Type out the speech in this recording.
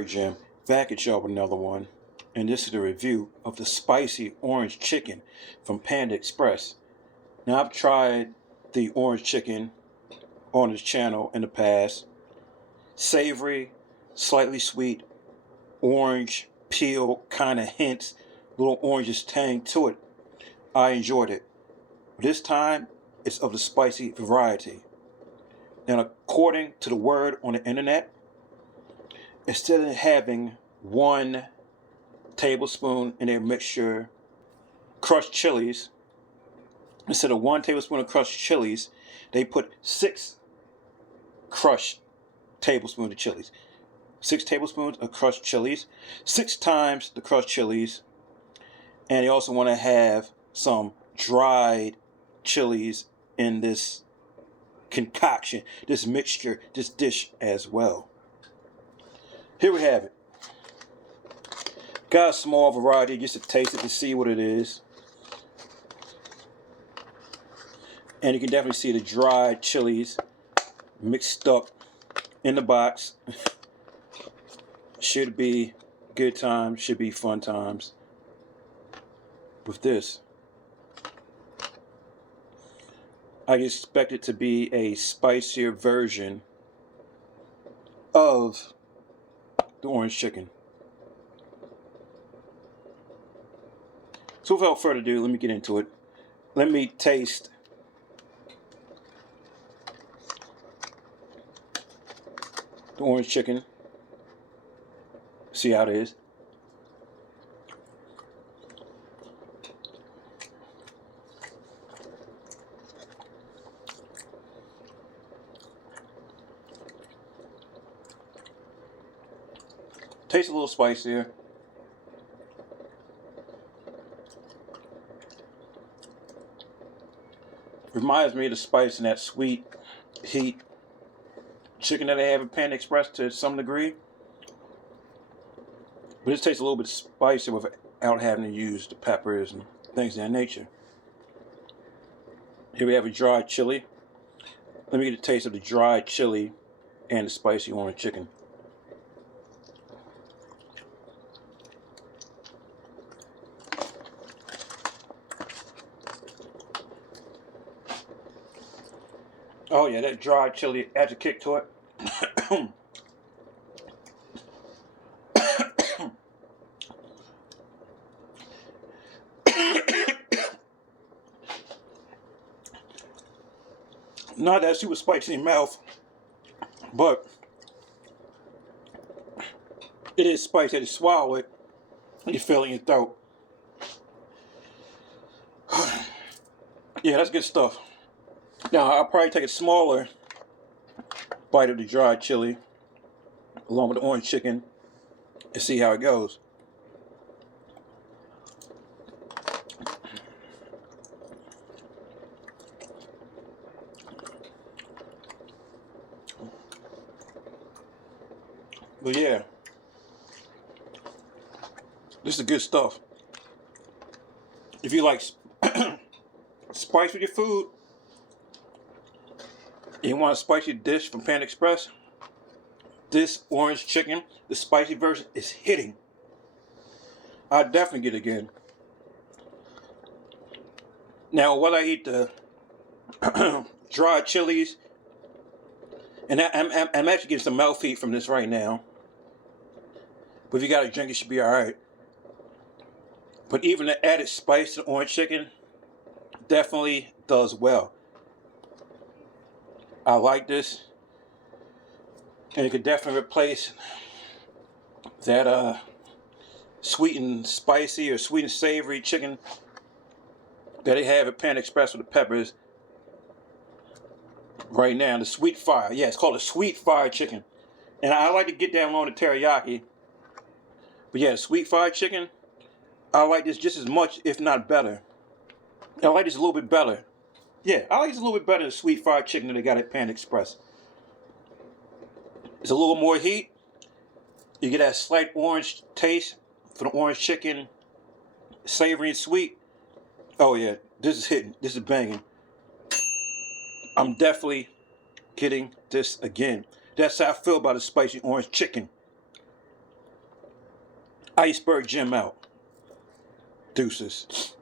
Jim, back at y'all with another one, and this is the review of the spicy orange chicken from Panda Express. Now I've tried the orange chicken on this channel in the past. Savory, slightly sweet, orange peel kind of hints, little orangish tang to it. I enjoyed it. This time it's of the spicy variety. And according to the word on the internet, instead of having 1 tablespoon in their mixture crushed chilies, instead of 1 tablespoon of crushed chilies, they put 6 crushed tablespoons of chilies. 6 tablespoons of crushed chilies, 6 times the crushed chilies, and they also want to have some dried chilies in this concoction, this mixture, this dish as well. Here we have it. Got a small variety just to taste it to see what it is. And you can definitely see the dried chilies mixed up in the box. Should be good times, should be fun times with this. I expect it to be a spicier version of the orange chicken. So without further ado, let me get into it. Let me taste the orange chicken. See how it is. Tastes a little spicier. Reminds me of the spice and that sweet heat chicken that they have at Panda Express to some degree. But this tastes a little bit spicy without having to use the peppers and things of that nature. Here we have a dried chili. Let me get a taste of the dried chili and the spicy orange chicken. Oh yeah, that dried chili adds a kick to it. Not that super spicy in your mouth, but it is spicy. You swallow it, and you feel it in your throat. Yeah, that's good stuff. Now, I'll probably take a smaller bite of the dried chili along with the orange chicken and see how it goes. But yeah, this is good stuff. If you like spice with your food, you want a spicy dish from Panda Express, this orange chicken, the spicy version, is hitting. I'd definitely get it again. Now, while I eat the dried chilies, and I'm actually getting some mouth heat from this right now. But if you got a drink, it should be alright. But even the added spice to the orange chicken definitely does well. I like this. And it could definitely replace that sweet and spicy or sweet and savory chicken that they have at Panda Express with the peppers right now. The sweet fire. Yeah, it's called a sweet fire chicken. And I like to get down on the teriyaki. But yeah, the sweet fried chicken, I like this just as much, if not better. I like this a little bit better. Yeah, I like this a little bit better than the sweet fried chicken that they got at Panda Express. It's a little more heat. You get that slight orange taste for the orange chicken, savory and sweet. Oh yeah, this is hitting. This is banging. I'm definitely getting this again. That's how I feel about the spicy orange chicken. Iceberg Jim out. Deuces.